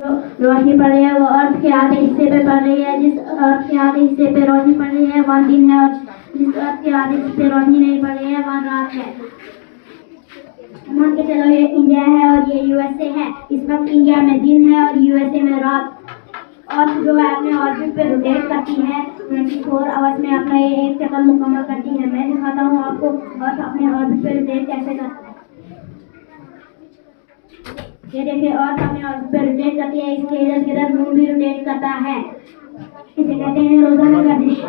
रोशनी पड़ रही है वो अर्थ के आधे हिस्से पे पड़ रही है। जिस अर्थ के आधे हिस्से पे रोशनी पड़ रही है वह दिन है, और जिस अर्थ के आधे हिस्से पे रोशनी नहीं पड़ रही है वह रात है। मान के चलो ये इंडिया है और ये यूएसए है। इस वक्त इंडिया में दिन है और यूएसए में रात। अर्थ जो है अपने ऑर्बिट पे रोटेट करती है 24 आवर्स में, अपना ये एक चक्कर मुकम्मल करती है। मैं दिखाता हूँ आपको अर्थ अपने ऑर्बिट पे रोटेट कैसे करता है। ये देखिए अर्थ अपने ऑर्बिट पे रोटेट करती है। इसके इधर गिर्द मून भी रोटेट करता है। इसे कहते हैं रोजाना का दृश्य।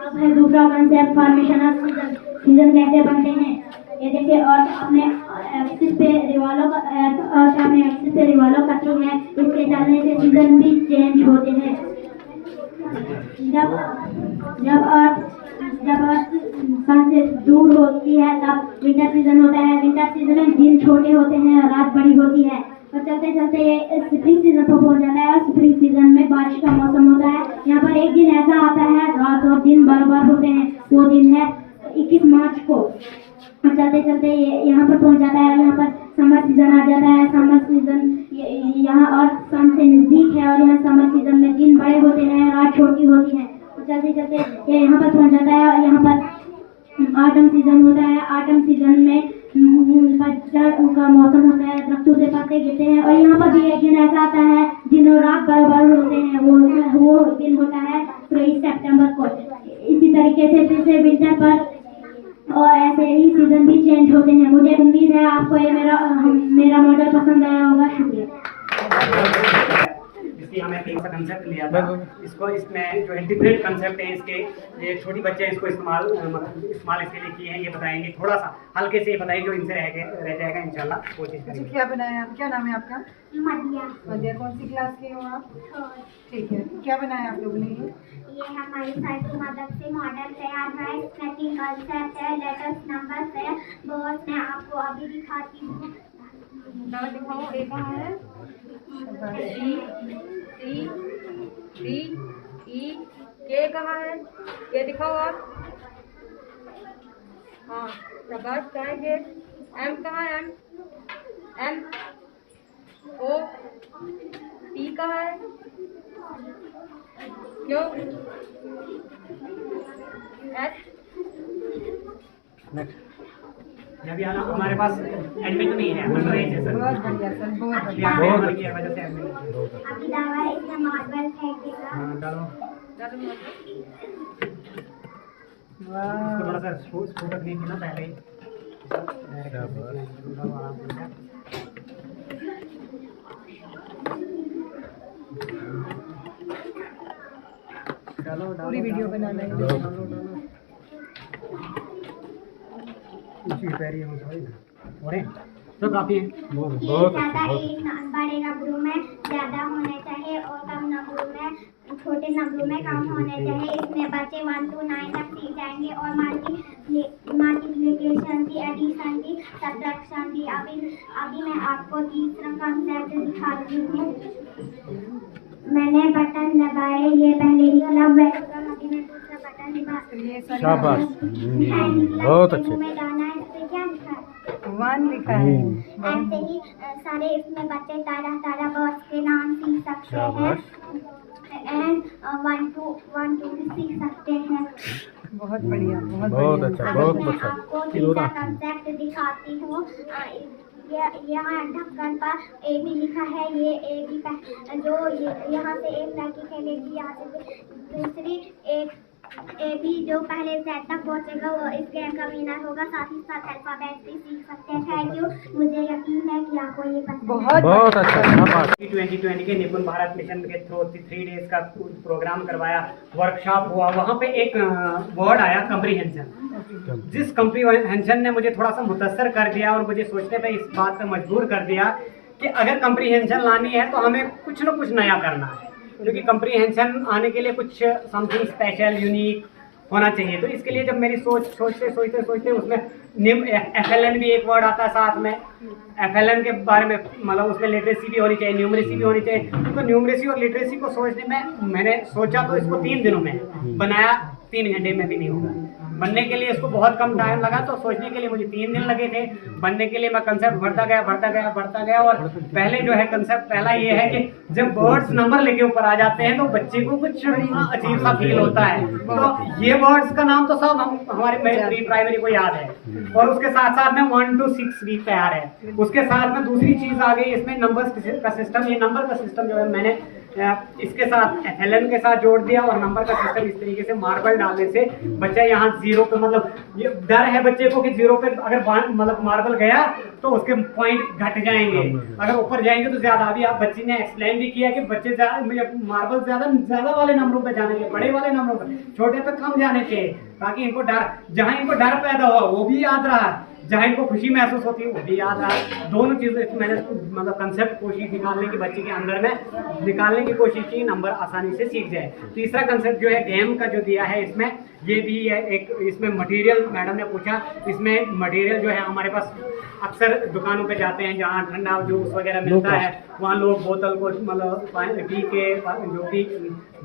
अब है दूसरा concept, formation off season. Season कैसे बनते हैं ये देखिए। अर्थ अपने एक्सिस पे रिवॉल्व करती है। इसके चलने से सीजन भी चेंज होते हैं। जब अर्थ सन से दूर होती है तब विंटर सीजन होता है। विंटर सीजन में दिन छोटे होते हैं और रात बड़ी होती है। और चलते चलते ये स्प्रिंग सीजन पर पहुंच जाता है। और स्प्रिंग सीजन में बारिश का मौसम होता है। यहाँ पर एक दिन ऐसा आता है रात और दिन बराबर होते हैं। वो दिन है 21 मार्च को। और चलते चलते ये यहाँ पर पहुंच जाता है। यहाँ पर समर सीजन आ जाता है। समर सीजन यहाँ और सन से नजदीक है और यहाँ समर सीजन में दिन बड़े होते हैं, रात छोटी होती है। और चलते चलते ये यहाँ पर पहुंच जाता है और यहाँ पर ऑटम सीजन होता है। ऑटम सीजन में पतझड़ का मौसम होता है, दरख्तों से पत्ते गिरते हैं। और यहाँ पर भी एक दिन ऐसा आता है दिन और रात बराबर होते हैं। वो दिन होता है 23 सितंबर को। इसी तरीके से फिर से विंटर पर और ऐसे ही सीजन भी चेंज होते हैं। मुझे उम्मीद है आपको ये मेरा मॉडल पसंद आया होगा। शुक्रिया। इसलिए हमें एक सा कंसेप्ट लिया था। इसको इसमें जो इंटीग्रेट कंसेप्ट है इसके, ये छोटी बच्चे हैं इसको इस्तेमाल इसके लिए किए हैं। ये बताएंगे थोड़ा सा हल्के से बताइए जो इनसे रह जाएगा इंशाल्लाह कोशिश करेंगे। क्या बनाया आप? क्या नाम है आपका? मध्या। कौन सी क्लास के हो आप? ठीक है, क्या बनाया आप लोगों ने? ये हमारी साइंस की मदद से मॉडल तैयार है। इसमें 3 कंसेप्ट है, लेटर्स, नंबर्स है। बहुत मैं आपको अभी दिखाती हूँ। दिखाओ। एक कहाँ है? ई के कहाँ है? ये दिखाओ आप। हाँ प्रकाश कहाँ है? के एम कहाँ है? एम ओ पी कहाँ है? क्यों? एच अभी हमारे पास एडमिट नहीं है। बहुत बढ़िया सर, बहुत बढ़िया। वजह से अभी दावा इसमें मार्बल फेंकेगा। डालो थोड़ा सा स्फोटक नहीं थी ना पहले ही। पूरी वीडियो बनाना है। तो काफी है। एक बड़े नंबरों में ज्यादा होने चाहिए और कम नंबरों में छोटे नंबरों में कम होने चाहिए। इसमें बच्चे 1 to 9 तक सीख जाएंगे और मल्टीप्लिकेशन की, एडिशन की, सब्ट्रैक्शन की। अभी मैं आपको तीसरा कंसेप्ट दिखाती हूँ। मैंने बटन दबाए, ये पहले ही क्लब है। अभी मैं दूसरा बटन दबा। शाबाश, बहुत अच्छे। में जाना है। इसमें क्या लिखा है? 1 लिखा है। ऐसे ही सारे इसमें बच्चे तरह बर्ड्स के नाम सीख सकते हैं एंड 1 to भी सीख सकते हैं। बहुत बढ़िया, बहुत अच्छा, बहुत मैं अच्छा। आपको तीसरा कंसेप्ट दिखाती हूँ। यहाँ ढक्कन पर ए बी लिखा है। ये ए बी जो यहाँ से एक लड़की खेलेगी, यहाँ से दूसरी एक ए बी जो पहले सेट तक पहुँचेगा वो इस गेम का विनर होगा। साथ ही साथ अल्फाबेट भी सीख सकते हैं। Thank you. मुझे यकीन है कि आपको ये पसंद बहुत अच्छा। 2020 के निपुण भारत मिशन के थ्रू 3 डेज का प्रोग्राम करवाया, वर्कशॉप हुआ। वहाँ पे एक वर्ड आया कम्प्रीहेंशन। जिस कम्प्रीहेंशन ने मुझे थोड़ा सा मुतासर कर दिया और मुझे सोचने पे इस बात पे मजबूर कर दिया कि अगर कम्प्रीहेंशन लानी है तो हमें कुछ ना कुछ नया करना है। क्योंकि कम्प्रीहेंशन आने के लिए कुछ समथिंग स्पेशल यूनिक होना चाहिए। तो इसके लिए जब मेरी सोचते उसमें FLN भी एक वर्ड आता है साथ में। FLN के बारे में मतलब उसमें लिटरेसी भी होनी चाहिए, न्यूमरेसी भी होनी चाहिए। तो न्यूमरेसी और लिटरेसी को सोचने में मैंने सोचा तो इसको 3 दिनों में बनाया, 3 घंटे में भी नहीं होगा। बनने के लिए इसको बहुत कम टाइम लगा, तो सोचने के लिए मुझे 3 दिन लगे थे। बनने के लिए मैं कंसेप्ट बढ़ता गया और पहले जो है कंसेप्ट पहला ये है कि जब बर्ड्स नंबर लेके ऊपर आ जाते हैं तो बच्चे को कुछ अजीब सा फील होता है। तो ये बर्ड्स का नाम तो सब हमारे प्री प्राइमरी को याद है, और उसके साथ साथ में 1 to 6 वीक तैयार है। उसके साथ में दूसरी चीज आ गई इसमें नंबर्स का सिस्टम। ये नंबर का सिस्टम जो है मैंने इसके साथ एलन के साथ जोड़ दिया, और नंबर का सिस्टम इस तरीके से मार्बल डालने से बच्चा यहाँ 0 पे, मतलब ये डर है बच्चे को कि 0 पे अगर मतलब मार्बल गया तो उसके पॉइंट घट जाएंगे, अगर ऊपर जाएंगे तो ज्यादा। अभी आप बच्ची ने एक्सप्लेन भी किया कि बच्चे मार्बल ज्यादा वाले नंबरों पे जाने के, बड़े वाले नंबरों पे, छोटे पे कम जाने के, ताकि इनको डर, जहाँ इनको डर पैदा हुआ वो भी याद रहा, जहाँ इनको खुशी महसूस होती है वो भी याद रहा। दोनों चीजें मैंने मतलब कंसेप्ट कोशिश निकालने की, बच्चे के अंदर में निकालने की कोशिश की, नंबर आसानी से सीख जाए। तीसरा कंसेप्ट जो है गेम का जो दिया है इसमें, ये भी है एक, इसमें मटेरियल मैडम ने पूछा, इसमें मटेरियल जो है हमारे पास अक्सर दुकानों पे जाते हैं जहाँ ठंडा जूस वगैरह मिलता है, वहाँ लोग बोतल को मतलब पी के जो भी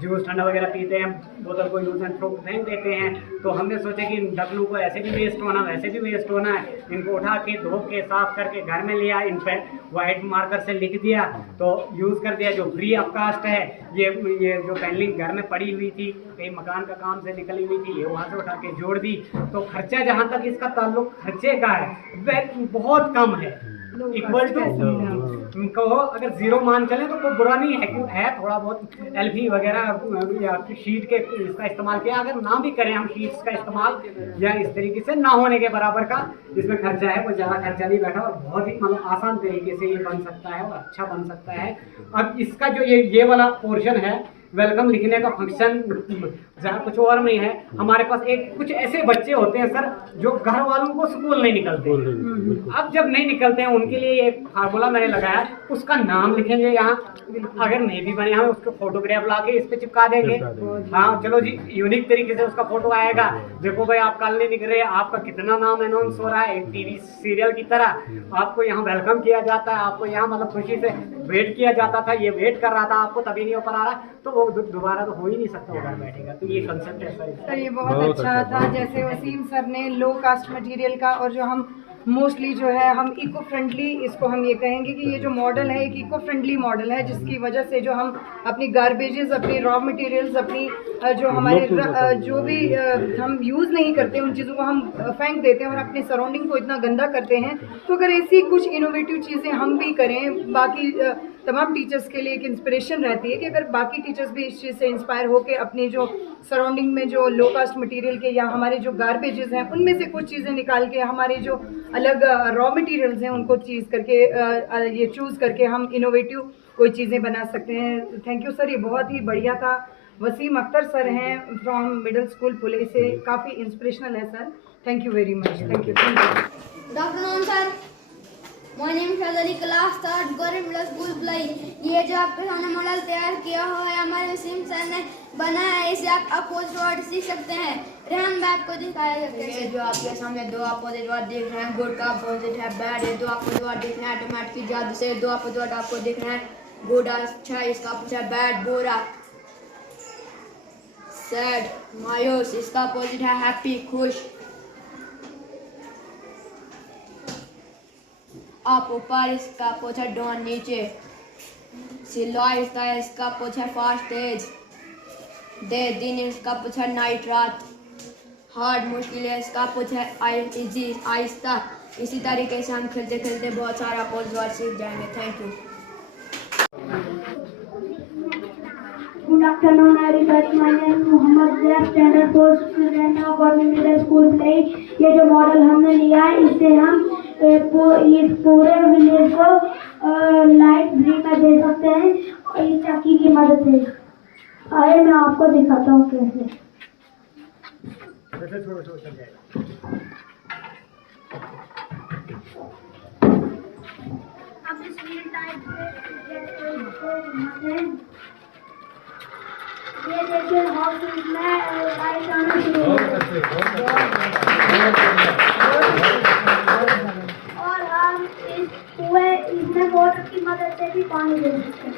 जूस ठंडा वगैरह पीते हैं, बोतल को यूज एंड थ्रो फेंक देते हैं। तो हमने सोचा कि इन ढक्कनों को ऐसे भी वेस्ट होना, वैसे भी वेस्ट होना है, इनको उठा के धो के साफ करके घर में लिया, इन पर वाइट मार्कर से लिख दिया, तो यूज़ कर दिया। जो फ्री ऑफ कास्ट है, ये जो पेंसिल घर में पड़ी हुई थी, कहीं मकान का काम से निकली हुई थी, ये वहाँ से उठा के जोड़ दी। तो खर्चा जहाँ तक इसका ताल्लुक खर्चे का है वह बहुत कम है, इक्वल टू कहो अगर 0 मान चले तो कोई बुरा नहीं है, क्यों है थोड़ा बहुत एल्फी वगैरह या शीट के इसका इस्तेमाल किया, अगर ना भी करें हम शीट्स का इस्तेमाल या इस तरीके से ना होने के बराबर का जिसमें खर्चा है, वो ज़्यादा खर्चा नहीं बैठा और बहुत ही मतलब आसान तरीके से ये बन सकता है और अच्छा बन सकता है। अब इसका जो ये वाला पोर्शन है वेलकम लिखने का फंक्शन जहाँ कुछ और नहीं है, हमारे पास एक कुछ ऐसे बच्चे होते हैं सर जो घर वालों को स्कूल नहीं निकलते, अब जब नहीं निकलते हैं उनके लिए एक फार्मूला मैंने लगाया, उसका नाम लिखेंगे यहाँ, अगर नहीं भी बने हमें उसको फोटोग्राफ ला के इस पे चिपका देंगे। हाँ चलो जी, यूनिक तरीके से उसका फोटो आएगा, देखो भाई आप कल नहीं निकल रहे, आपका कितना नाम अनाउंस हो रहा है, एक टीवी सीरियल की तरह आपको यहाँ वेलकम किया जाता है, आपको यहाँ मतलब खुशी से वेट किया जाता था, ये वेट कर रहा था, आपको तभी नहीं ऊपर आ रहा, तो वो दोबारा तो हो ही नहीं सकता, वो घर बैठेगा। तो ये कंसेप्ट है सर, ये बहुत अच्छा था। जैसे वसीम सर ने लो कास्ट मटेरियल का, और जो हम मोस्टली जो है हम इको फ्रेंडली, इसको हम ये कहेंगे कि ये जो मॉडल है एक इको फ्रेंडली मॉडल है, जिसकी वजह से जो हम अपनी गार्बेजेस, अपनी रॉ मटेरियल्स, अपनी जो हमारे जो भी हम यूज़ नहीं करते उन चीज़ों को हम फेंक देते हैं और अपने सराउंडिंग को इतना गंदा करते हैं। तो अगर ऐसी कुछ इनोवेटिव चीज़ें हम भी करें, बाकी तमाम टीचर्स के लिए एक इंस्पिरेशन रहती है कि अगर बाकी टीचर्स भी इस चीज़ से इंस्पायर होकर अपनी जो सराउंडिंग में जो लो कास्ट मटेरियल के या हमारे जो गार्बेजेस हैं उनमें से कुछ चीज़ें निकाल के हमारे जो अलग रॉ मटेरियल्स हैं उनको चीज़ करके ये चूज़ करके हम इनोवेटिव कोई चीज़ें बना सकते हैं। थैंक यू सर, ये बहुत ही बढ़िया था। वसीम अख्तर सर हैं फ्रॉम मिडिल स्कूल पुले से, काफ़ी इंस्पिरेशनल है sir. Thank you very much. Thank you. Good afternoon, sir. My name is Shazali, class 3rd, Gauri Middle School, Pulai. ये जो आपके सामने मॉडल तैयार किया हुआ है हमारे वसीम सर ने बनाया है, इसे आप अपोजिट वर्ड सीख सकते हैं। रेहान बैग को दिखाया जाता है। ये जो आपके सामने दो अपोजिट वर्ड दिख रहे हैं, गुड का अपोजिट है बैड, ये दो अपोजिट वर्ड दिख रहे हैं टमाटर की जादू से, दो अपोजिट वर्ड आपको दिख रहे हैं, गुड अच्छा, इसका अपोजिट है बैड बुरा, सैड मायूस, इसका अपोजिट है हैप्पी खुश, आप ऊपर, इसका पोछा डाउन नीचे, सिलो इसका पोछा फास्ट तेज, डे दिन, इसका पोछा नाइट रात, हार्ड मुश्किल है, इसका पोछा इजी आहिस्ता। इसी तरीके से हम खेलते खेलते बहुत सारा पोज वर्ड सीख जाएंगे। Thank you. Good afternoon, everybody. My name is Mohammed Zaid, Standard 4 student of Gauri Middle School, Pulai. ये जो मॉडल हमने लिया है, इससे हम इस पूरे विलेज को लाइट फ्री में दे सकते हैं और इस चक्की की मदद से। आइए मैं आपको दिखाता हूँ कैसे। अब इस व्हील टाइप ये देखिए हाउस में लाइट आना शुरू हो गई और हम इस कुएं इसमें मोटर की मदद से भी पानी दे सकते हैं।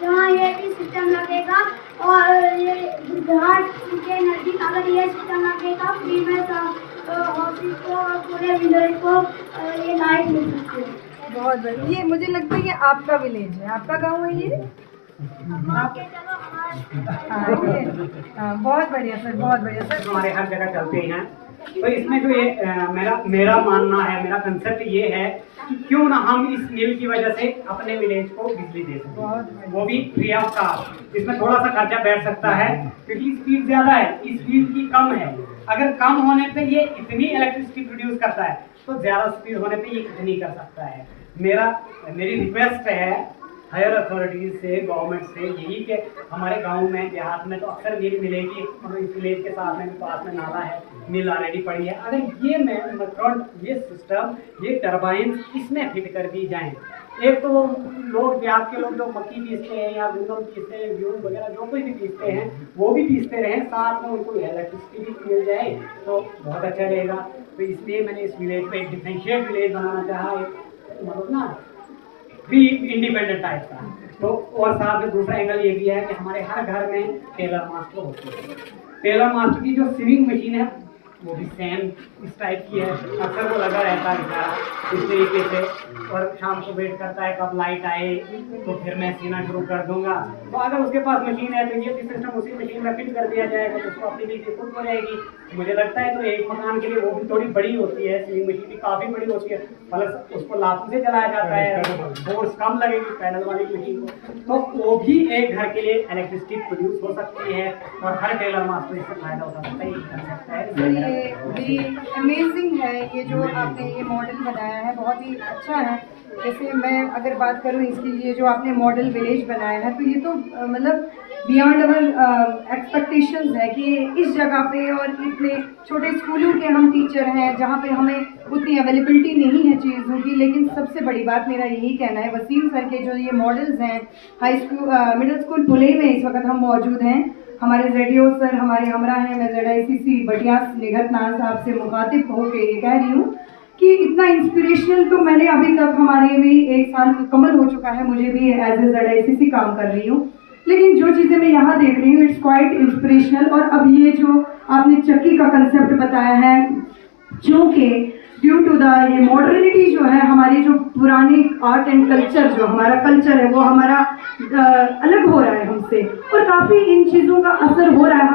जहाँ ये भी सिस्टम लगेगा और ये जहाँ के के नजदीक अगर ये सिस्टम लगेगा फ्री में ऑफिस को और पूरे विलेज को ये लाइट मिल सकती है। बहुत बढ़िया। ये मुझे लगता है ये आपका विलेज है, आपका गांव है ये? बहुत बढ़िया सर, बहुत बढ़िया सर। हमारे हर जगह चलते हैं। तो इसमें जो ये मेरा मानना है, मेरा कंसेप्ट ये है कि क्यों ना हम इस मिल की वजह से अपने विलेज को बिजली दे सकें, वो भी फ्री ऑफ कॉस्ट। इसमें थोड़ा सा खर्चा बैठ सकता है क्योंकि स्पीड ज़्यादा है, स्पीड की कम है। अगर कम होने पे ये इतनी इलेक्ट्रिसिटी प्रोड्यूस करता है तो ज़्यादा स्पीड होने पे ये कितनी कर सकता है। मेरी रिक्वेस्ट है हायर अथॉरिटीज से, गवर्नमेंट से, यही कि हमारे गांव में, देहात में तो अक्सर मिल मिलेगी, और इस विलेज के साथ में पास में नाला है, मिल ऑलरेडी पड़ी है। अगर ये सिस्टम, ये टर्बाइन इसमें फिट कर दी जाए, एक तो लोग, देहात के लोग जो मक्की पीसते हैं या गूंगम पीसते हैं, गेहूँ वगैरह जो कोई भी पीसते हैं वो भी पीसते रहें, साथ में उनको इलेक्ट्रिसिटी भी मिल जाए तो बहुत अच्छा रहेगा। तो इसलिए मैंने इस विलेज पे एक डिफरेंशिएट विलेज बनाना चाहा, एक मतलब ना भी इंडिपेंडेंट टाइप का। तो और साथ में दूसरा एंगल ये भी है कि हमारे हर घर में टेलर मास्टर होते हैं। टेलर मास्टर की जो सिविंग मशीन है वो भी सेम इस टाइप की है, अक्सर वो लगा रहता है बेचारा इस तरीके से, और शाम को वेट करता है कब लाइट आए तो फिर मैं सीना शुरू कर दूंगा। तो अगर उसके पास मशीन है तो ये भी सिस्टम उसी मशीन में फिट कर दिया जाएगा तो उसको अपनी बिजली खुद हो जाएगी। मुझे लगता है तो एक मकान के लिए वो भी थोड़ी बड़ी होती है, सिविंग मशीन भी काफ़ी बड़ी होती है, प्लस उसको लातों से चलाया जाता है, फोर्स कम लगेगी पैडल वाली मशीन को, तो वो भी एक घर के लिए इलेक्ट्रिसिटी प्रोड्यूस हो सकती है और हर टेलर मास्टर इससे फायदा उठा सकता है, ये कर सकता है। ये अमेजिंग है, ये जो आपने ये मॉडल बनाया है बहुत ही अच्छा है। जैसे मैं अगर बात करूँ इसकी, ये जो आपने मॉडल विलेज बनाया है तो ये तो मतलब बियॉन्ड अवर एक्सपेक्टेशंस है कि इस जगह पे, और इतने छोटे स्कूलों के हम टीचर हैं जहाँ पे हमें उतनी अवेलेबिलिटी नहीं है चीज़ों की। लेकिन सबसे बड़ी बात मेरा यही कहना है, वसीम सर के जो ये मॉडल्स हैं, हाई स्कूल मिडिल स्कूल पुले में इस वक्त हम मौजूद हैं, हमारे जेडीओ सर हमारे हमरा हैं, मैं ZICC बटियास निगत नाज साहब से मुखातिब होकर ये कह रही हूँ कि इतना इंस्पिरेशनल तो मैंने अभी तक, हमारे भी 1 साल मुकम्मल हो चुका है, मुझे भी एज ए ZICC काम कर रही हूँ, लेकिन जो चीज़ें मैं यहाँ देख रही हूँ इट्स क्वाइट इंस्पिरेशनल। और अब ये जो आपने चक्की का कंसेप्ट बताया है, क्योंकि ड्यू टू द ये मॉडर्निटी जो है, हमारी जो पुरानी आर्ट एंड कल्चर, जो हमारा कल्चर है वो हमारा अलग हो रहा है हमसे, और काफ़ी इन चीज़ों का असर हो रहा है।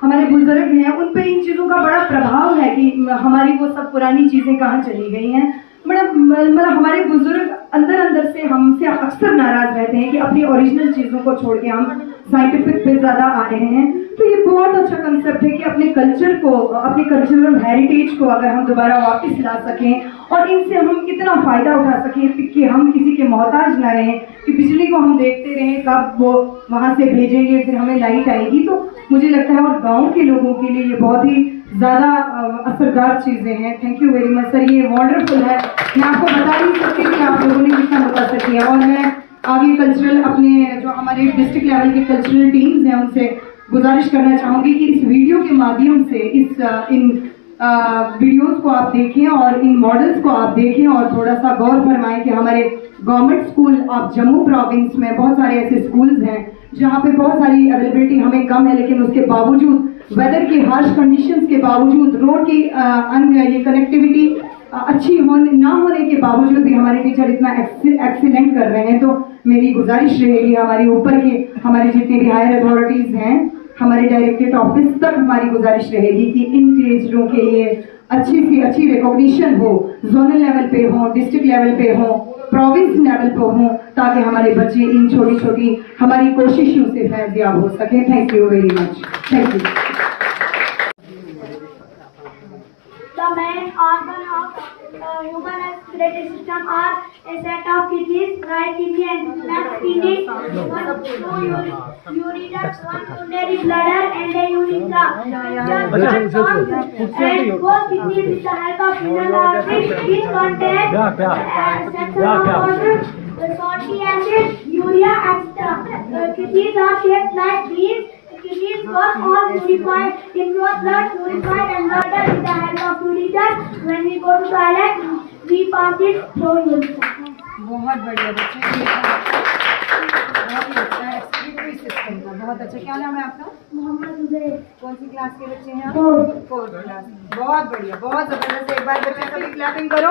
हमारे बुजुर्ग हैं उन पे इन चीज़ों का बड़ा प्रभाव है कि हमारी वो सब पुरानी चीज़ें कहाँ चली गई हैं। मतलब हमारे बुजुर्ग अंदर से हमसे अक्सर नाराज़ रहते हैं कि अपनी ओरिजिनल चीज़ों को छोड़ के हम साइंटिफिक पे ज़्यादा आ रहे हैं। तो ये बहुत अच्छा कंसेप्ट है कि अपने कल्चर को, अपने कल्चरल हेरिटेज को अगर हम दोबारा वापस ला सकें और इनसे हम इतना फ़ायदा उठा सकें कि हम किसी के मोहताज ना रहें, कि बिजली को हम देखते रहें कब वो वहाँ से भेजेंगे फिर हमें लाइट आएगी। तो मुझे लगता है और गाँव के लोगों के लिए ये बहुत ही ज़्यादा असरदार चीज़ें हैं। Thank you very much sir, ये वंडरफुल है। मैं आपको बता नहीं सकती कि आप लोगों ने कितना मुतासर किया, और मैं आगे कल्चरल अपने जो हमारे डिस्ट्रिक्ट लेवल के कल्चरल टीम्स हैं उनसे गुजारिश करना चाहूँगी कि इस वीडियो के माध्यम से इन वीडियोस को आप देखें और इन मॉडल्स को आप देखें और थोड़ा सा गौर फरमाएं कि हमारे गवर्नमेंट स्कूल आप जम्मू प्रोविंस में बहुत सारे ऐसे स्कूल्स हैं जहाँ पे बहुत सारी अवेलेबिलिटी हमें कम है, लेकिन उसके बावजूद, वेदर के हार्श कंडीशंस के बावजूद, रोड की ये कनेक्टिविटी अच्छी ना होने के बावजूद भी हमारे टीचर इतना एक्सीलेंट कर रहे हैं। तो मेरी गुजारिश रहेगी हमारे ऊपर के, हमारे जितने भी हायर अथॉरिटीज़ हैं, हमारे डायरेक्टरेट ऑफिस तक हमारी गुजारिश रहेगी कि इन टीचरों के लिए अच्छी सी अच्छी रिकॉग्निशन हो, जोनल लेवल पे हो, डिस्ट्रिक्ट लेवल पे हो, प्रोविंस लेवल पे हो, ताकि हमारे बच्चे इन छोटी छोटी हमारी कोशिशों से फैज़याब हो सके। Thank you very much. Thank you. The main organ of human respiratory system are a set of kidneys, right kidney and left kidney, one ureters, one urinary bladder and a urethra. And both kidneys with the help of renal arteries which contain sections of water, salty acid, urea, etc. Kidneys are shaped like these. Kidneys work all purified, inflow blood, purified and water with the help of ureters. When we go to toilet, we pass it through ureter. बहुत बढ़िया बच्चे, बहुत ही अच्छा है excretory system का, बहुत अच्छा। क्या नाम है आपका? मोहम्मद उजैर। कौन सी क्लास के बच्चे हैं? Fourth. 4th class. बहुत बढ़िया, बहुत जबरदस्त। एक बार बच्चे सभी क्लैपिंग करो।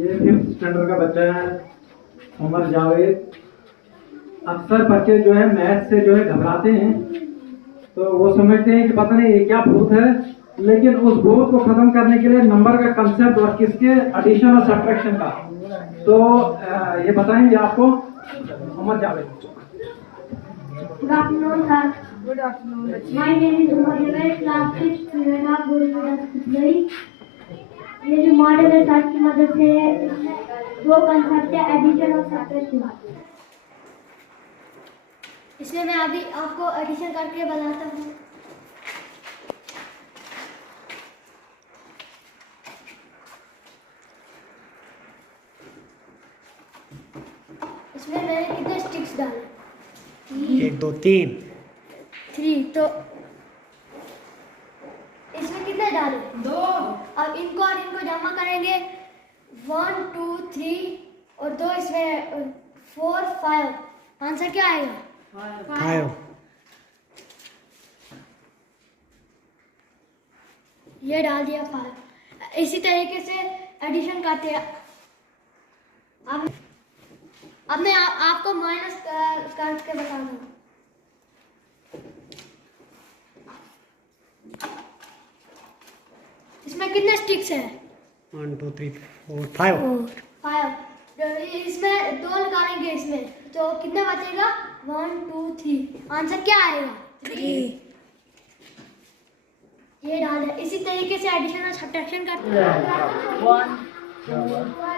ये 5th स्टैंडर्ड का बच्चा है उमर जावेद। अक्सर बच्चे जो है मैथ से जो है घबराते हैं, तो वो समझते हैं कि पता नहीं ये क्या भूत है, लेकिन उस भूत को खत्म करने के लिए नंबर का कंसेप्ट और किसके एडिशन और सब्ट्रैक्शन का, तो ये बताएंगे आपको Umar Javed. Good afternoon, sir. Good afternoon बच्चे। My name is Umar Javed, class 6th Vivekanand Gurudwara। ये जो मॉडल है सर की मदद से दो कंसेप्ट है, एडिशन और सब्ट्रैक्शन। इसमें मैं अभी आपको एडिशन करके बताता हूँ। इसमें मैंने कितने स्टिक्स डाले? 1 2 3 3। तो इसमें कितने डाले? 2। अब इनको और इनको जमा करेंगे। 1 2 3 और 2 इसमें 4 5। आंसर क्या आएगा? 5। ये डाल दिया 5। इसी तरीके से एडिशन करते हैं। अब मैं आपको माइनस करके बता दूँ। इसमें कितने स्टिक्स हैं? 1 2 3 4 5। 5। इसमें 2 निकालेंगे इसमें, तो कितना बचेगा? 1 2 3। आंसर क्या आएगा? 3। ये डाल दिया। इसी तरीके से एडिशन और सब्ट्रैक्शन करते हैं। 1 2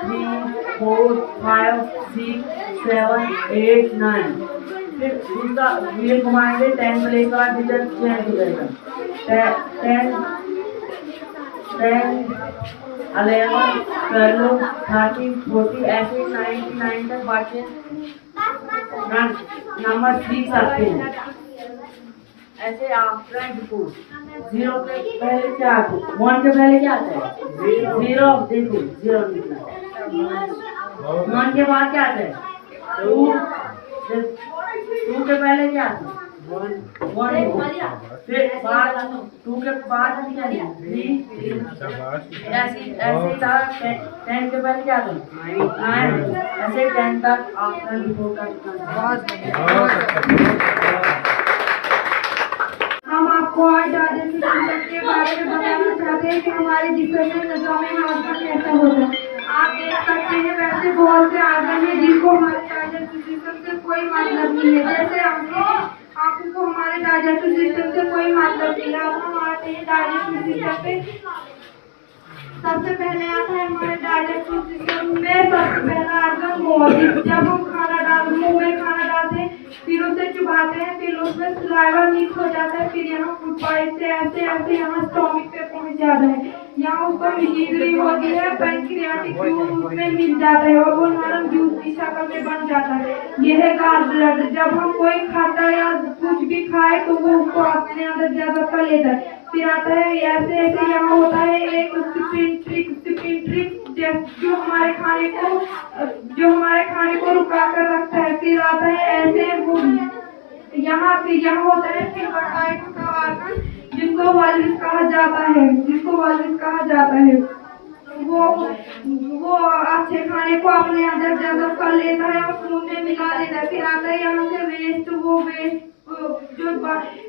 3 4 5 6 7 8 9। फिर इसका व्हील घुमाएंगे, 10 प्लेस का डिजिट चेंज हो जाएगा। 10 11 12 13 14 ऐसे 99 तक बातें नंबर 3 करते हैं। ऐसे आफ्टर बिफोर 0 के पहले क्या आता है? 1 के पहले क्या आता है? 0। देखो 0 निकला। 1 के बाद क्या आता है? 2 के पहले क्या आता है? 1। फिर बाद 2 के बाद क्या है? 3। ऐसे था। 10 के पहले क्या आता है? 9। ऐसे 10 तक आफ्टर बिफोर का। हम आपको आज दादा सिस्टम के बारे में बताना चाहते हैं कि हमारे डिफरेंट नजरों में आजकल कैसा होता है। आप देख सकते हैं वैसे बहुत से आजकल हैं जिनको हमारे डाइजेस्टिव सिस्टम से कोई मतलब नहीं है। जैसे आपको हमारे डाइजेस्टिव सिस्टम से कोई मतलब नहीं है। अब हम आते हैं डाइजेस्टिव सिस्टम पे। सबसे पहले आता है हमारे डाइजेस्टिव सिस्टम में सबसे पहला आर्गन मौलिक। जब हम मुंह में खाना डालते हैं, फिर उसे चुबाते हैं, फिर उसमें सलाइवा मिक्स हो जाता है, फिर यहाँ फूड पाइप से ऐसे ऐसे यहाँ स्टोमिक पे पहुँच जाता है। यहाँ उसको मिशीनरी होती है, पैंक्रियाटिक जूस उसमें मिल जाता है और वो नरम जूस की शक्ल में बन जाता है। यह है गाल ब्लड। जब हम कोई खाता है या कुछ भी खाए तो वो उसको अपने अंदर जज़ब कर लेता है। फिर आता है ऐसे ऐसे यहाँ होता है एक स्पिंट्रिक्स जो हमारे खाने को रुका कर रखता है। फिर आता है ऐसे यहाँ होता है फिल्बरटाइट का आर्गन जिसको वाल्विस कहा जाता है। वो अच्छे खाने को अपने अंदर जज़ब कर लेता है और खून में मिला देता है। फिर आता है यहाँ से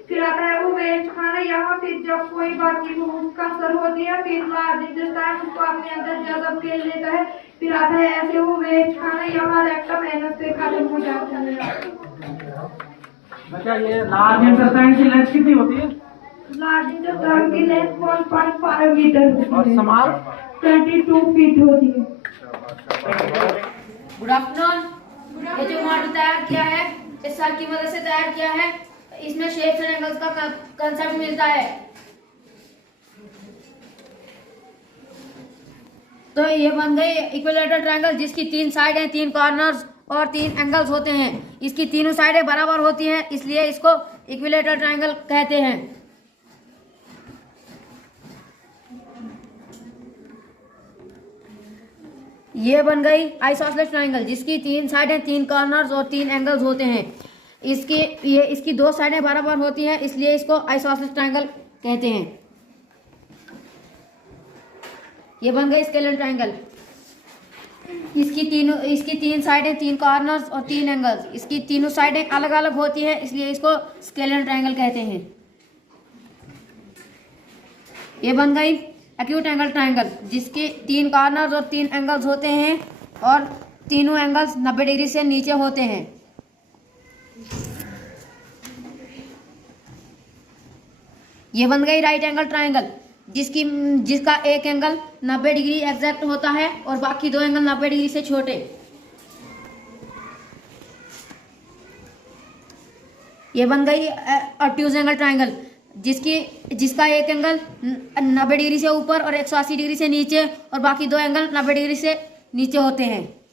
फिर आता है वो वेस्ट खाना। यहाँ फिर जब कोई बात की भूख का असर होती है, फिर लार्ज इंटेस्टाइन उसको अपने अंदर जज़ब कर लेता है। फिर आता है ऐसे वो वेस्ट खाना यहाँ रेक्टम एनस से खत्म हो जाता है। बच्चा ये लार्ज इंटेस्टाइन की लेंथ कितनी होती है? लार्ज इंटेस्टाइन की लेंथ 1.5 मीटर होती है। और स्मॉल 22 फीट होती है। Good afternoon. ये जो मॉडल तैयार किया है इस सर की मदद से तैयार किया है। इसमें शेप्स एंड एंगल्स का कंसेप्ट मिलता है। तो ये बन गई इक्विलेटरल ट्रायंगल जिसकी 3 साइड हैं, 3 कॉर्नर्स और 3 एंगल्स होते हैं। इसकी तीनों साइडें बराबर होती हैं, इसलिए इसको इक्विलेटरल ट्रायंगल कहते हैं। ये बन गई आइसोसेलेस ट्रायंगल जिसकी 3 साइडें 3 कॉर्नर्स और 3 एंगल्स होते हैं। इसकी 2 साइडें बराबर होती हैं, इसलिए इसको आइसोसेलेस ट्रायंगल कहते हैं। ये बन गई स्केलेन ट्रायंगल। इसकी 3 साइडें 3 कॉर्नर्स और 3 एंगल्स। इसकी तीनों साइडें अलग अलग होती हैं, इसलिए इसको स्केलेन ट्रायंगल कहते हैं। ये बन गई एक्यूट एंगल ट्रायंगल जिसके 3 कॉर्नर्स और 3 एंगल्स होते हैं और तीनों एंगल्स 90 डिग्री से नीचे होते हैं। ये बन गई राइट एंगल ट्रायंगल जिसका एक एंगल 90 डिग्री एग्जैक्ट होता है और बाकी 2 एंगल 90 डिग्री से छोटे। ये बन गई ऑब्ट्यूज एंगल ट्रायंगल जिसका एक एंगल 90 डिग्री से ऊपर और 180 डिग्री से नीचे और बाकी 2 एंगल 90 डिग्री से नीचे होते हैं।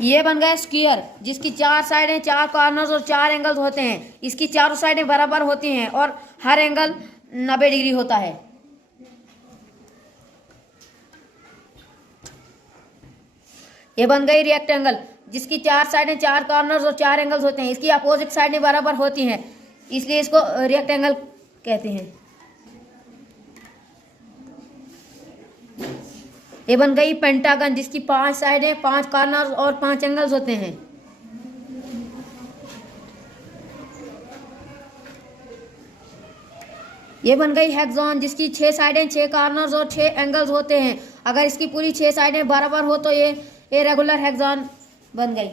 ये बन गया स्क्वायर जिसकी 4 साइडें 4 कॉर्नर्स और 4 एंगल्स होते हैं। इसकी चारों साइडें बराबर होती हैं और हर एंगल 90 डिग्री होता है। ये बन गई रेक्टेंगल जिसकी 4 साइडें 4 कॉर्नर्स और 4 एंगल्स होते हैं। इसकी अपोजिट साइडें बराबर होती हैं, इसलिए इसको रेक्टेंगल कहते हैं। ये बन गई पेंटागन जिसकी 5 साइडें 5 कॉर्नर्स और 5 एंगल्स होते हैं। ये बन गई हेक्सागन जिसकी 6 साइडें 6 कॉर्नर्स और 6 एंगल्स होते हैं। अगर इसकी पूरी 6 साइडें बराबर हो तो ये रेगुलर हेक्सागन बन गई।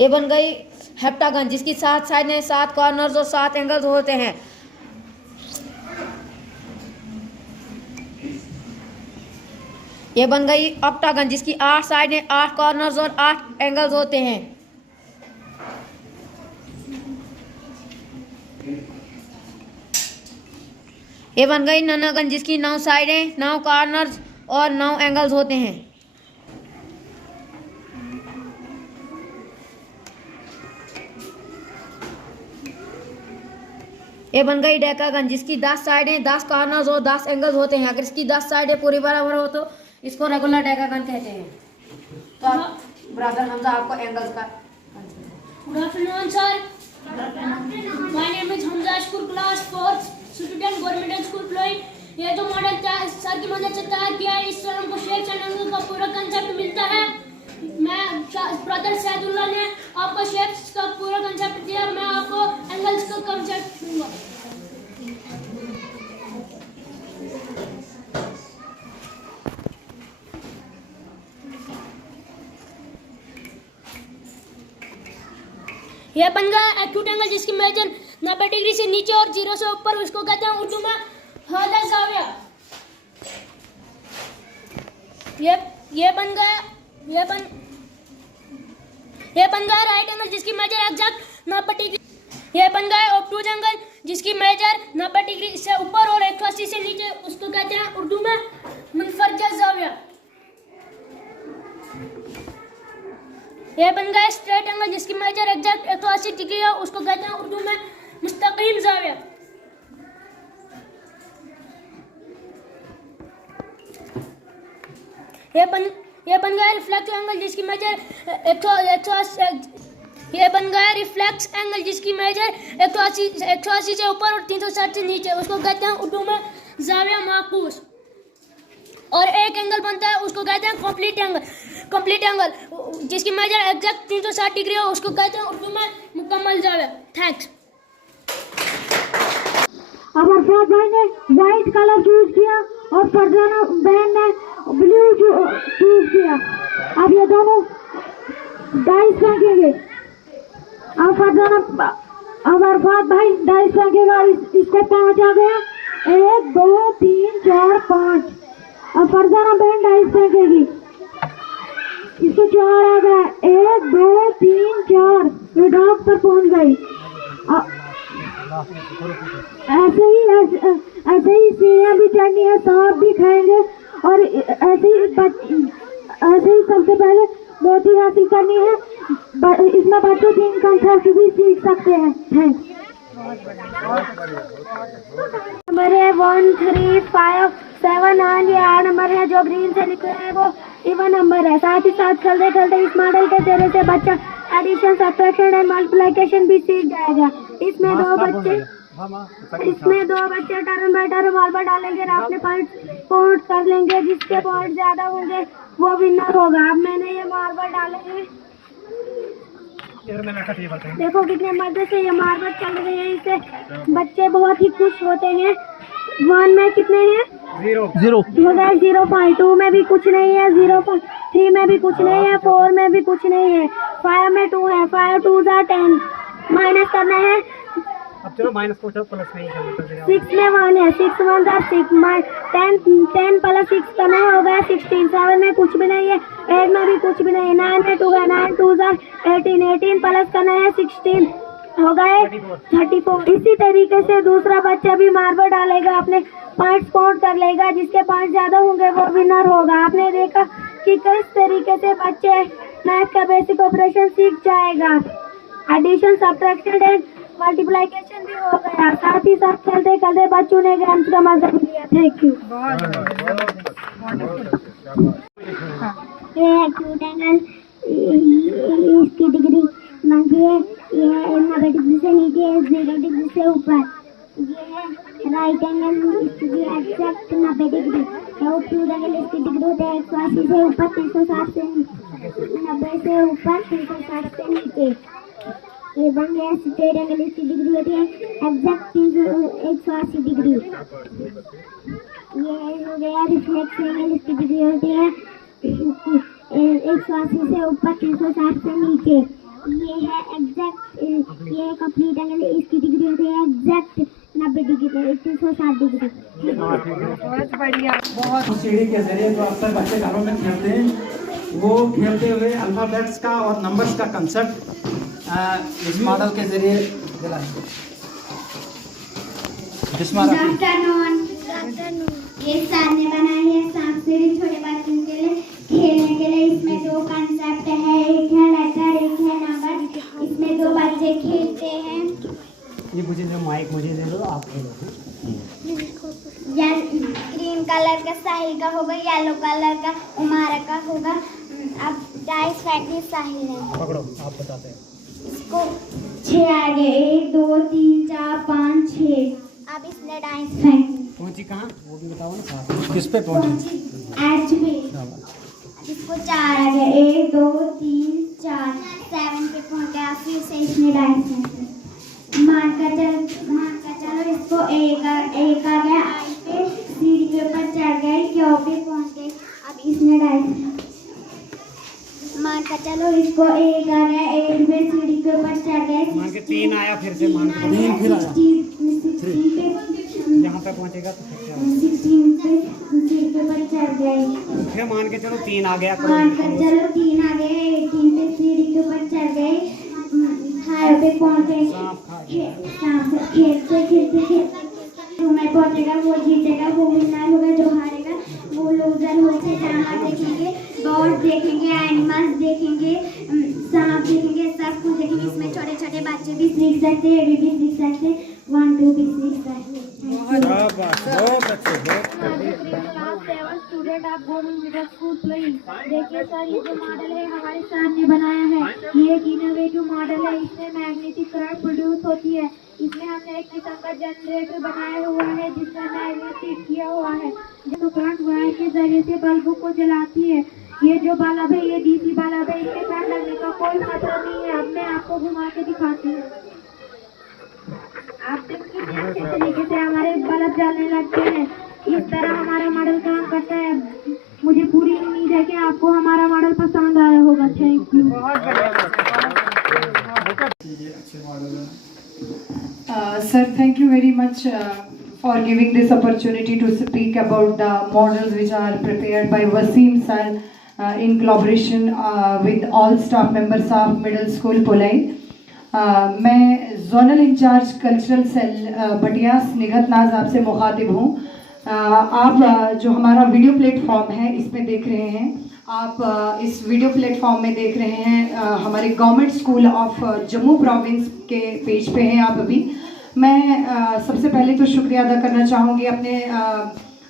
ये बन गई हेप्टागन जिसकी 7 साइडें 7 कॉर्नर्स और 7 एंगल्स होते हैं। ये बन गई ऑक्टागन जिसकी 8 साइडें 8 कॉर्नर्स और 8 एंगल्स होते हैं। ये बन गई नोनागन जिसकी 9 साइडें 9 कॉर्नर्स और 9 एंगल्स होते हैं। ये बन गई डेकागन जिसकी 10 साइडें 10 कॉर्नर्स और 10 एंगल्स होते हैं। अगर इसकी 10 साइडें पूरी बराबर हो तो इसको रेगुलर डेकागन कहते हैं। तो ब्रदर हमजा आपको एंगल्स का good afternoon sir, my name is Hamza Ashkur, class 4th student, government school Ploi. ये जो मॉडल सर की मदद से तैयार किया है, इससे हमको शेप्स एंड एंगल का पूरा कंसेप्ट मिलता है। मैं ब्रदर सैदुल्लाह ने आपको शेप्स का पूरा कंसेप्ट दिया, मैं आपको एंगल्स का कंसेप्ट दूंगा। यह बन गया एक्यूट एंगल जिसकी मेजर 90 डिग्री से नीचे और 0 से ऊपर, उसको कहते हैं उर्दू में हौला ज़ाविया। ये बन गया राइट एंगल जिसकी मेजर एग्जैक्ट 90 डिग्री। ये बन गया ऑब्टूज एंगल जिसकी मेजर 90 डिग्री से ऊपर और 180 से नीचे, उसको कहते हैं उर्दू में मुनफरजा ज़ाविया। ये बन गया स्ट्रेट एंगल जिसकी मेजर एग्जैक्ट 180 डिग्री है, उसको कहते हैं उर्दू में मुस्तकीम ज़ाविया। ये बन गया रिफ्लेक्स एंगल जिसकी मेजर 180 से ऊपर और 360 से नीचे, उसको कहते हैं उर्दू में ज़ाविया माकूस। और एक एंगल बनता है उसको कहते हैं कंप्लीट एंगल जिसकी मेजर एग्जैक्ट 360 डिग्री है, उसको कहते हैं उर्दू में मुकम्मल ज़ाविया। थैंक्स। अब अरफात भाई ने व्हाइट कलर चूज किया और फरजाना बहन ने ब्लू चूज किया। अब ये दोनों डाइस फेंकेंगे। अब अरफात भाई डाइस फेंकेगा, इसको 5 आ गया। 1 2 3 4 5। अब फरजाना बहन डाइस फेंकेगी, इसको 4 आ गया। 1 2 3 4, ये डॉग पर पहुंच गई। ऐसे ही सीढ़ियाँ भी चढ़नी है, सांप भी खाएंगे और ऐसे ही सबसे पहले मोती हासिल करनी है। इसमें बच्चों तीन कंसेप्ट भी सीख सकते हैं। थैंक्स। नंबर है 1 3 5 7 9, ये 8 नंबर है जो ग्रीन से लिखे हैं वो इवन नंबर है। साथ ही साथ खेलते खेलते इस मॉडल के जरिए से बच्चा एडिशन, सब्ट्रैक्शन एंड मल्टीप्लिकेशन भी सीख जाएगा। इसमें दो बच्चे टर्न बाय टर्न मार्बल डालेंगे और अपने पॉइंट कर लेंगे। जिसके पॉइंट ज्यादा होंगे वो विनर होगा। अब मैंने ये मार्बल डालेंगे, देखो कितने मजे से ये मार्बल चल रहे हैं। इससे बच्चे बहुत ही खुश होते हैं। 1 में कितने हैं? 0 0.2 में भी कुछ नहीं है, 0.3 में भी कुछ नहीं है, 4 में भी कुछ नहीं है, 5 में 2 है, 5 2 10 माइनस करना है। अब चलो माइनस को प्लस नहीं करना। 6 में 1 है, 6 1 6 10 प्लस 6 करना है, हो गया 16। 7 में कुछ भी नहीं है, 8 में भी कुछ भी नहीं है, 9 में 2 है, 9 2 18 18 प्लस करना है 16, हो गए 34। इसी तरीके से दूसरा बच्चा भी मार्बल डालेगा, अपने पॉइंट्स काउंट कर लेगा। जिसके पॉइंट ज्यादा होंगे वो विनर होगा। आपने देखा कि किस तरीके से बच्चे मैथ का बेसिक ऑपरेशन सीख जाएगा। एडिशन, सब्ट्रैक्शन एंड मल्टीप्लिकेशन भी हो गया। साथ ही साथ खेलते खेलते बच्चों ने गेम्स का मजा भी लिया। Thank you. ये एक्यूट एंगल, इसकी डिग्री मांगिए, ये 90 डिग्री से नीचे, 0 डिग्री से ऊपर। ये है राइट एंगल, इसकी एग्जैक्ट 90 डिग्री। एक्यूट एंगल, इसकी डिग्री होती है 180 से ऊपर, 360 से 90 से ऊपर, 360 से नीचे। ये बन गया स्ट्रेट एंगल, इसकी डिग्री होती है एग्जैक्ट 180 डिग्री। ये हो गया रिफ्लेक्स एंगल, इसकी डिग्री होती है 180 से ऊपर, 360 से नीचे। ये है एग्जैक्ट, ये कंप्लीट एंगल, इसकी डिग्री होती है एग्जैक्ट 90 डिग्री, 360 डिग्री। बहुत बढ़िया, बहुत। सीढ़ी के जरिए जो अक्सर बच्चे घरों में खेलते हैं, वो खेलते हुए अल्फाबेट्स का और नंबर्स का कंसेप्ट इस मॉडल के जरिए दिला। ये सर ने बनाई है सांप सीढ़ी छोटे बच्चों के लिए खेलने के लिए। इसमें 2 कंसेप्ट है, एक है लेटर, एक है नंबर। इसमें 2 बच्चे खेलते हैं। ये मुझे जो माइक मुझे दे दो, आप खेलो। ग्रीन कलर का साहिल का होगा, येलो कलर का उमारा का होगा। अब डाइस फेंकने साहिल है, पकड़ो, आप बताते हैं। इसको 6 आ गए, 1 2 3 4 5 6। अब इसने डाइस फेंक पहुंची कहाँ वो भी बताओ ना साथ। किस पे पहुंची? एज पे। इसको 4 आ गए, 1 2 3 4 7 पे पहुंच गया। फिर से इसने डाइस फेंक मारकर चलो इसको एक आ गया आई पे, सीढ़ी के ऊपर चढ़ गए, क्यों पे पहुंच गए। अब इसने डाइस मारकर चलो इसको एक आ गया, 1 पे सीढ़ी के ऊपर चढ़ गए, मान के 3 आया, फिर से मान के 3 फिर आया, 16 पे यहाँ पे पहुंचेगा तो फिर क्या 16 पे सीढ़ी के ऊपर चढ़ गए। फिर मान के चलो 3 आ गया, मानकर चलो 3 आ गए, 18 पे सीढ़ी के ऊपर चढ़ गए, हाई पे पहुंच गए। खेलते में पहुंचेगा वो जीतेगा, वो विनर होगा। जो हारेगा वो लूजर होके ड्रामा देखेंगे, बर्ड देखेंगे, एनिमल्स देखेंगे, सांप देखेंगे, सब कुछ देखेंगे। इसमें छोटे छोटे बच्चे भी सीख सकते हैं, भी सीख सकते हैं, 1 2 भी सीख सकते हैं। बहुत अच्छे, स्टूडेंट आप गवर्नमेंट मिडिल स्कूल प्लेइंग। देखिए सर, ये जो मॉडल है हमारे सर ने बनाया है, ये एक इनोवेटिव मॉडल है। इसमें मैग्नेटिक करंट प्रोड्यूस होती है। इसमें हमने एक किस्म का जनरेटर बनाया हुआ है जिसका मैग्नेट फिट किया हुआ है, जो करंट वायर के जरिए से बल्बों को जलाती है। ये जो बल्ब है ये डीसी बल्ब है, इसके करंट लगने का कोई खतरा नहीं है। अब मैं आपको घुमा के दिखाती हूँ। आप देखिए किस तरीके से हमारे बल्ब जलने लगते हैं। इस तरह हमारा मॉडल काम करता है। मुझे पूरी उम्मीद है कि आपको हमारा मॉडल पसंद आया होगा। Thank you. Sir, thank you very much for giving this opportunity to speak about the models which are prepared by Wasim sir in collaboration with all staff members of Middle School Polai. मैं zonal in charge cultural cell बटियास निगत नाज आपसे मुखातिब हूँ। आप जो हमारा video platform है इसमें देख रहे हैं, आप इस वीडियो प्लेटफॉर्म में देख रहे हैं हमारे government school of Jammu province के पेज पे हैं आप अभी। मैं सबसे पहले तो शुक्रिया अदा करना चाहूँगी अपने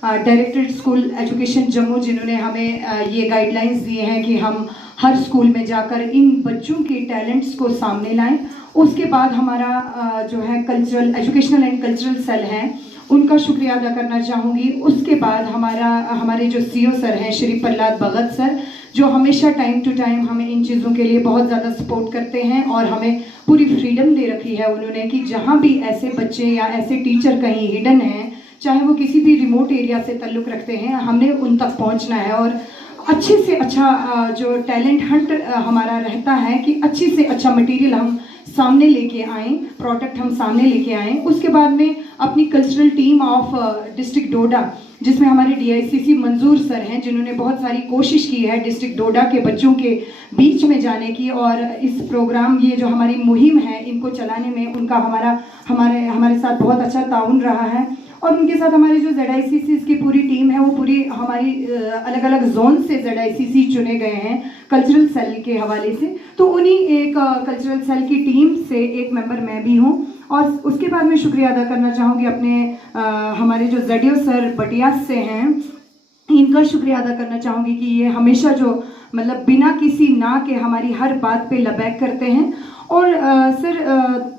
डायरेक्टरेट स्कूल एजुकेशन जम्मू, जिन्होंने हमें ये गाइडलाइंस दिए हैं कि हम हर स्कूल में जाकर इन बच्चों के टैलेंट्स को सामने लाएं। उसके बाद हमारा जो है cultural educational and cultural cell है, उनका शुक्रिया अदा करना चाहूँगी। उसके बाद हमारे जो सीईओ सर हैं श्री प्रहलाद भगत सर, जो हमेशा टाइम टू टाइम हमें इन चीज़ों के लिए बहुत ज़्यादा सपोर्ट करते हैं और हमें पूरी फ्रीडम दे रखी है उन्होंने कि जहाँ भी ऐसे बच्चे या ऐसे टीचर कहीं हिडन हैं, चाहे वो किसी भी रिमोट एरिया से ताल्लुक़ रखते हैं, हमने उन तक पहुँचना है और अच्छे से अच्छा जो टैलेंट हंट हमारा रहता है कि अच्छे से अच्छा मटेरियल हम सामने लेके आएँ, प्रोडक्ट हम सामने लेके आएँ। उसके बाद में अपनी कल्चरल टीम ऑफ डिस्ट्रिक्ट डोडा, जिसमें हमारे DICC मंजूर सर हैं, जिन्होंने बहुत सारी कोशिश की है डिस्ट्रिक्ट डोडा के बच्चों के बीच में जाने की, और इस प्रोग्राम ये जो हमारी मुहिम है इनको चलाने में उनका हमारे साथ बहुत अच्छा ताउन रहा है। और उनके साथ हमारे जो ZICC की पूरी टीम है, वो पूरी हमारी अलग अलग जोन से ZICC चुने गए हैं कल्चरल सेल के हवाले से, तो उन्हीं एक कल्चरल सेल की टीम से एक मेंबर मैं भी हूँ। और उसके बाद मैं शुक्रिया अदा करना चाहूँगी अपने हमारे जो ZDO सर बटियास से हैं, इनका शुक्रिया अदा करना चाहूँगी कि ये हमेशा जो मतलब बिना किसी ना के हमारी हर बात पे लबैक करते हैं। और सर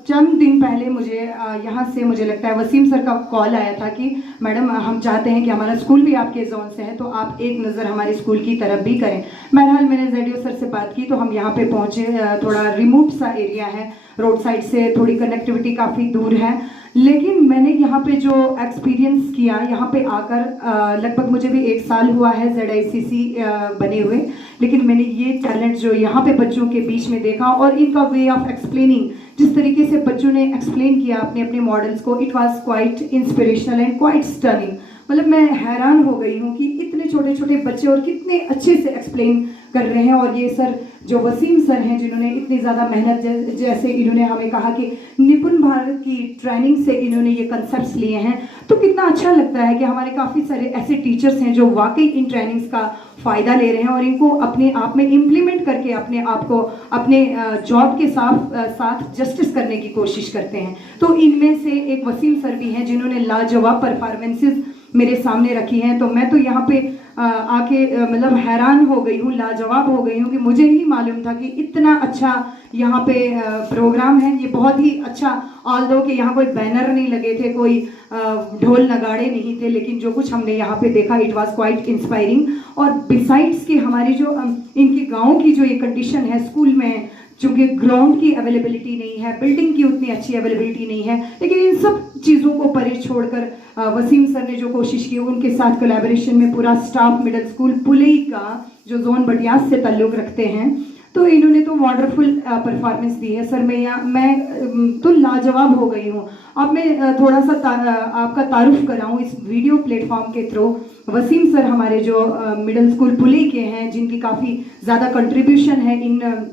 चंद दिन पहले मुझे यहाँ से मुझे लगता है वसीम सर का कॉल आया था कि मैडम हम चाहते हैं कि हमारा स्कूल भी आपके जोन से है, तो आप एक नज़र हमारे स्कूल की तरफ भी करें। बहरहाल मैंने ZDO सर से बात की तो हम यहाँ पे पहुँचे। थोड़ा रिमोट सा एरिया है, रोड साइड से थोड़ी कनेक्टिविटी काफ़ी दूर है, लेकिन मैंने यहाँ पे जो एक्सपीरियंस किया यहाँ पे आकर, लगभग मुझे भी 1 साल हुआ है ZICC बने हुए, लेकिन मैंने ये टैलेंट जो यहाँ पे बच्चों के बीच में देखा और इनका वे ऑफ एक्सप्लेनिंग, जिस तरीके से बच्चों ने एक्सप्लेन किया अपने अपने मॉडल्स को, it was quite inspirational and quite stunning. मतलब मैं हैरान हो गई हूँ कि इतने छोटे छोटे बच्चे और कितने अच्छे से एक्सप्लेन कर रहे हैं। और ये सर जो वसीम सर हैं, जिन्होंने इतनी ज़्यादा मेहनत, जैसे इन्होंने हमें कहा कि निपुण भारत की ट्रेनिंग से इन्होंने ये कंसेप्ट्स लिए हैं, तो कितना अच्छा लगता है कि हमारे काफ़ी सारे ऐसे टीचर्स हैं जो वाकई इन ट्रेनिंग्स का फ़ायदा ले रहे हैं और इनको अपने आप में इम्प्लीमेंट करके अपने आप को अपने जॉब के साथ जस्टिस करने की कोशिश करते हैं। तो इनमें से एक वसीम सर भी हैं जिन्होंने लाजवाब परफॉर्मेंसेस मेरे सामने रखी हैं। तो मैं तो यहाँ पे आके मतलब हैरान हो गई हूँ, लाजवाब हो गई हूँ कि मुझे नहीं मालूम था कि इतना अच्छा यहाँ पे प्रोग्राम है। ये बहुत ही अच्छा, ऑल्दो कि यहाँ कोई बैनर नहीं लगे थे, कोई ढोल नगाड़े नहीं थे, लेकिन जो कुछ हमने यहाँ पे देखा इट वाज क्वाइट इंस्पायरिंग। और बिसाइड्स कि हमारी जो इनकी गाँव की जो ये कंडीशन है, स्कूल में चूँकि ग्राउंड की अवेलेबिलिटी नहीं है, बिल्डिंग की उतनी अच्छी अवेलेबिलिटी नहीं है, लेकिन इन सब चीज़ों को परे छोड़कर वसीम सर ने जो कोशिश की, उनके साथ कोलैबोरेशन में पूरा स्टाफ मिडिल स्कूल पुलई का जो जोन बटियास से ताल्लुक़ रखते हैं, तो इन्होंने तो वंडरफुल परफॉर्मेंस दी है। सर मैं तो लाजवाब हो गई हूँ। अब मैं थोड़ा सा आपका तारुफ कराऊँ इस वीडियो प्लेटफॉर्म के थ्रू। वसीम सर हमारे जो मिडिल स्कूल पुलई के हैं, जिनकी काफ़ी ज़्यादा कंट्रीब्यूशन है इन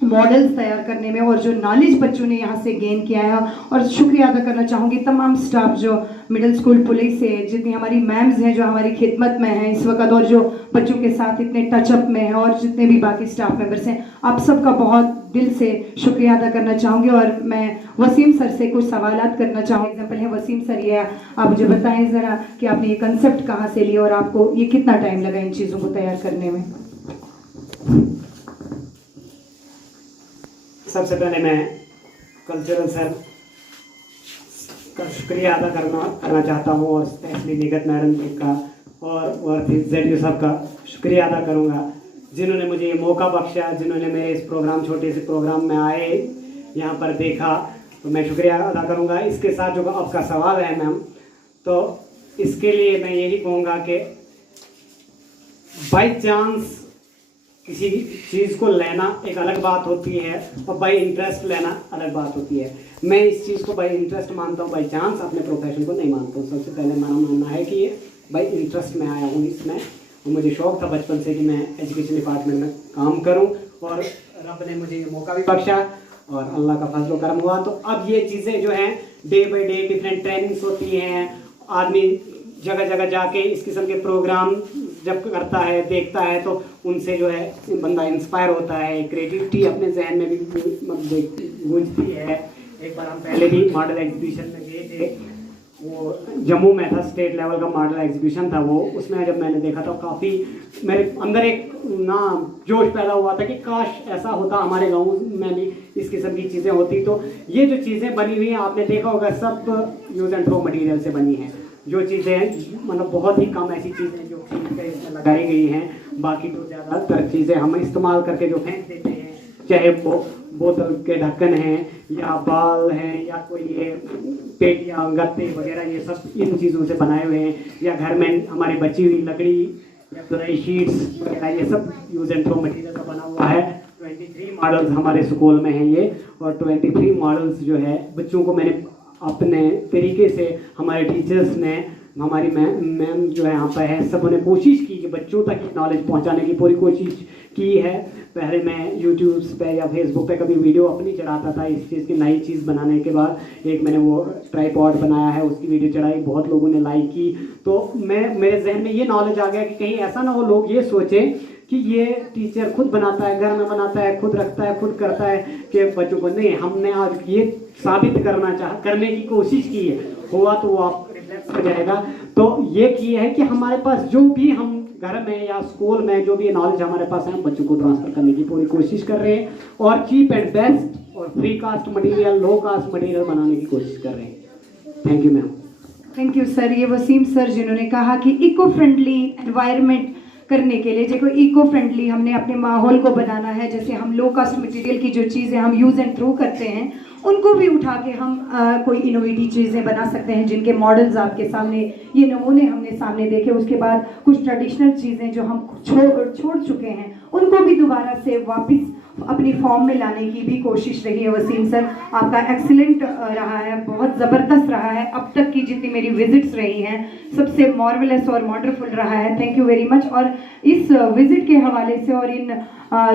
मॉडल्स तैयार करने में और जो नॉलेज बच्चों ने यहाँ से गेन किया है। और शुक्रिया अदा करना चाहूँगी तमाम स्टाफ जो मिडिल स्कूल पुलिस से, जितनी हमारी मैम्स हैं जो हमारी खिदमत में हैं इस वक्त और जो बच्चों के साथ इतने टचअप में हैं, और जितने भी बाकी स्टाफ मेंबर्स हैं, आप सबका बहुत दिल से शुक्रिया अदा करना चाहूँगी। और मैं वसीम सर से कुछ सवालात करना चाहूँगी। एग्जाम्पल है वसीम सर, ये आप मुझे बताएं ज़रा कि आपने ये कंसेप्ट कहाँ से लिया और आपको ये कितना टाइम लगा इन चीज़ों को तैयार करने में? सबसे पहले मैं कल्चरल सर का शुक्रिया अदा करना चाहता हूँ, और स्पेशली निगत मैडम जी का और ZDO साहब का शुक्रिया अदा करूँगा, जिन्होंने मुझे ये मौका बख्शा, जिन्होंने मेरे इस प्रोग्राम, छोटे से प्रोग्राम में आए, यहाँ पर देखा, तो मैं शुक्रिया अदा करूँगा। इसके साथ जो आपका सवाल है मैम, तो इसके लिए मैं यही कहूँगा कि बाई चांस किसी चीज़ को लेना एक अलग बात होती है और बाई इंटरेस्ट लेना अलग बात होती है। मैं इस चीज़ को बाई इंटरेस्ट मानता हूँ, बाई चांस अपने प्रोफेशन को नहीं मानता हूँ। सबसे पहले मेरा मानना है कि ये बाई इंटरेस्ट में आया हूँ इसमें, और मुझे शौक़ था बचपन से कि मैं एजुकेशन डिपार्टमेंट में काम करूँ, और रब ने मुझे ये मौका भी बख्शा और अल्लाह का फजल करम हुआ। तो अब ये चीज़ें जो हैं day by day different trainings होती हैं, आदमी जगह जगह जाके इस किस्म के प्रोग्राम जब करता है, देखता है, तो उनसे जो है बंदा इंस्पायर होता है, क्रिएटिविटी अपने जहन में भी गूंजती है। एक बार हम पहले भी मॉडल एग्जीबिशन में गए थे, वो जम्मू में था, स्टेट लेवल का मॉडल एग्जीबिशन था वो। उसमें जब मैंने देखा तो काफ़ी मेरे अंदर एक ना जोश पैदा हुआ था कि काश ऐसा होता हमारे गाँव में भी, इस किस्म की चीज़ें होती। तो ये जो चीज़ें बनी हुई हैं आपने देखा होगा, सब यूज़ एंड थ्रो मटीरियल से बनी हैं। जो चीज़ें मतलब बहुत ही कम ऐसी चीज़ें जो खरीद कर इसमें लगाई गई हैं, बाकी तो ज़्यादातर चीज़ें हम इस्तेमाल करके जो फेंक देते हैं, चाहे वो बोतल के ढक्कन हैं या बाल हैं या कोई ये पेटियाँ गत्ते वगैरह, ये सब इन चीज़ों से बनाए हुए हैं। या घर में हमारी बची हुई लकड़ी या पुरानी शीट्स वगैरह, ये सब यूज़ एंड थ्रो मटीरियल का बना हुआ है। 23 मॉडल्स हमारे स्कूल में हैं ये, और 23 मॉडल्स जो है बच्चों को मैंने अपने तरीके से, हमारे टीचर्स ने, हमारी मैम जो है यहाँ पर है, सबों ने कोशिश की कि बच्चों तक नॉलेज पहुँचाने की पूरी कोशिश की है। पहले मैं यूट्यूब पे या फेसबुक पे कभी वीडियो अपनी चढ़ाता था इस चीज़ की, नई चीज़ बनाने के बाद एक मैंने वो ट्राइपॉड बनाया है, उसकी वीडियो चढ़ाई, बहुत लोगों ने लाइक की। तो मेरे जहन में ये नॉलेज आ गया कि कहीं ऐसा ना हो लोग ये सोचें कि ये टीचर खुद बनाता है, घर में बनाता है, खुद रखता है, खुद करता है, कि बच्चों को नहीं। हमने आज ये साबित करने की कोशिश की है, हुआ तो वो आप रिफ्लेक्ट हो जाएगा। तो ये किया है कि हमारे पास जो भी हम घर में या स्कूल में जो भी नॉलेज हमारे पास है, हम बच्चों को ट्रांसफर करने की पूरी कोशिश कर रहे हैं, और चीप एंड बेस्ट और फ्री कास्ट मटेरियल, लो कास्ट मटेरियल बनाने की कोशिश कर रहे हैं। Thank you ma'am. Thank you sir. ये वसीम सर जिन्होंने कहा कि इको फ्रेंडली एनवायरनमेंट करने के लिए, देखो इको फ्रेंडली हमने अपने माहौल को बनाना है। जैसे हम लो कास्ट मटेरियल की जो चीज़ें हम यूज़ एंड थ्रो करते हैं, उनको भी उठा के हम कोई इनोवेटिव चीज़ें बना सकते हैं, जिनके मॉडल्स आपके सामने, ये नमूने हमने सामने देखे। उसके बाद कुछ ट्रेडिशनल चीज़ें जो हम छोड़ चुके हैं, उनको भी दोबारा से वापस अपनी फॉर्म में लाने की भी कोशिश रही है। वसीम सर आपका एक्सीलेंट रहा है, बहुत ज़बरदस्त रहा है। अब तक की जितनी मेरी विजिट्स रही हैं, सबसे मार्वेलस और वंडरफुल रहा है। Thank you very much. और इस विजिट के हवाले से और इन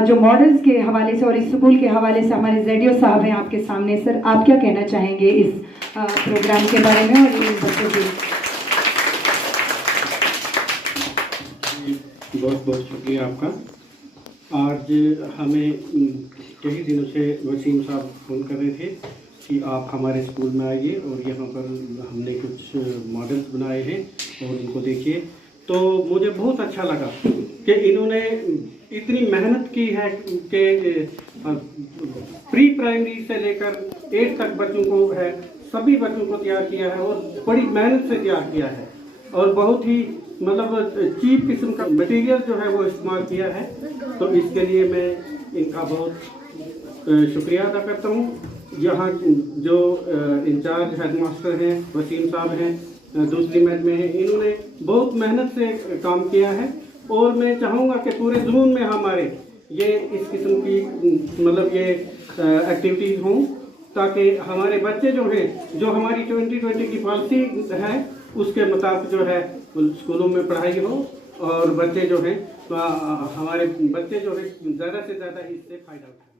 जो मॉडल्स के हवाले से और इस स्कूल के हवाले से हमारे जेडीओ साहब हैं आपके सामने। सर आप क्या कहना चाहेंगे इस प्रोग्राम के बारे में और इन बच्चों के? बहुत बहुत शुक्रिया आपका। आज हमें कई दिनों से वसीम साहब फ़ोन कर रहे थे कि आप हमारे स्कूल में आइए और यहाँ पर हमने कुछ मॉडल्स बनाए हैं और इनको देखिए। तो मुझे बहुत अच्छा लगा कि इन्होंने इतनी मेहनत की है कि प्री प्राइमरी से लेकर 8 तक बच्चों को है, सभी बच्चों को तैयार किया है और बड़ी मेहनत से तैयार किया है, और बहुत ही मतलब चीप किस्म का मटेरियल जो है वो इस्तेमाल किया है। तो इसके लिए मैं इनका बहुत शुक्रिया अदा करता हूँ। यहाँ जो इंचार्ज हेडमास्टर हैं वसीम साहब हैं, दूसरी मैच में हैं, इन्होंने बहुत मेहनत से काम किया है, और मैं चाहूँगा कि पूरे ज़ोन में हमारे ये इस किस्म की मतलब ये एक्टिविटीज़ हों, ताकि हमारे बच्चे जो हैं, जो हमारी 2020 की पॉलिसी है उसके मुताबिक जो है स्कूलों में पढ़ाई हो, और बच्चे जो हैं हमारे बच्चे जो है ज़्यादा से ज़्यादा इससे फ़ायदा उठाएं।